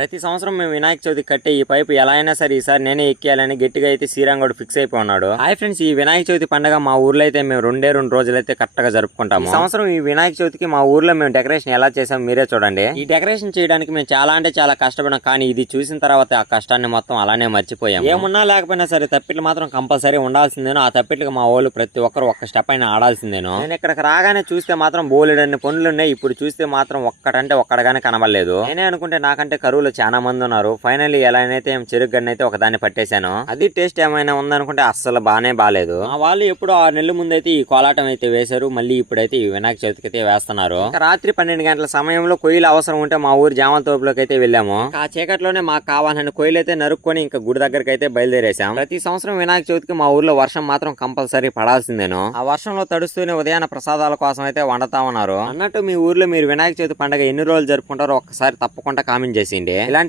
ప్రతి సంవత్సరం మేము వినాయక చవితి కట్టే ఈ పైపు ఎలా అయినా సరే ఈసారి నేనే ఎక్కేయాలని గట్టిగా అయితే శ్రీరంగోడు ఫిక్స్ అయిపోన్నాడు హాయ్ ఫ్రెండ్స్ ఈ వినాయక చవితి పండుగ మా ఊర్లో అయితే మేము రెండే రెండు రోజులైతే కరెక్ట్గా జరుపుకుంటాము. ఈ సంవత్సరం ఈ వినాయక చవితికి మా ఊర్లో మేము డెకరేషన్ ఎలా చేసాం మీరే చూడండి. ఈ డెకరేషన్ చేయడానికి మేము చాలా అంటే చాలా కష్టపడినాం కానీ ఇది చూసిన తర్వాత ఆ కష్టాన్ని మొత్తం అలానే మర్చిపోయాం ఏమున్నా లేకపోయినా సరే తప్పిట్లు మాత్రం కంపల్సరీ ఉండాల్సిందేనో. ఆ తప్పిట్లకు మా వాళ్ళు ప్రతి ఒక్కరు ఒక్క స్టెప్ అయినా ఆడాల్సిందేనో. నేను ఇక్కడికి రాగానే చూస్తే మాత్రం బోలెడన్ని పనులు ఉన్నాయి ఇప్పుడు చూస్తే మాత్రం ఒక్కటంటే ఒక్కడగానే కనబడలేదు. నేనే అనుకుంటే నాకంటే కరువులు చాలా మంది ఉన్నారు. ఫైనల్లీ ఎలా అయితే ఏం చెరుకు గడ్డని అయితే ఒకదాన్ని పట్టేశాను అది టేస్ట్ ఏమైనా ఉందనుకుంటే అస్సలు బానే బాలేదు. మా వాళ్ళు ఎప్పుడు ఆరు నెలల ముందు అయితే ఈ కోలాటం అయితే వేశారు. మళ్ళీ ఇప్పుడైతే ఈ వినాయక చవితికి అయితే వేస్తున్నారు. రాత్రి పన్నెండు గంటల సమయంలో కొయ్యలు అవసరం ఉంటే మా ఊరు జామల తోపులోకి అయితే వెళ్ళాము. ఆ చీకట్లోనే మాకు కావాలని కొయ్యలు అయితే నరుక్కొని ఇంకా గుడి దగ్గరికి అయితే బయలుదేరేసాం ప్రతి సంవత్సరం వినాయక చవితికి మా ఊర్లో వర్షం మాత్రం కంపల్సరీ పడాల్సిందేను. ఆ వర్షంలో తడుస్తూనే ఉదయాన ప్రసాదాల కోసం అయితే వండుతా ఉన్నారు. అన్నట్టు మీ ఊర్లో మీరు వినాయక చవితి పండుగ ఎన్ని రోజులు జరుపుకుంటారో ఒక్కసారి తప్పకుండా కామెంట్ చేసిండి ఇలాంటి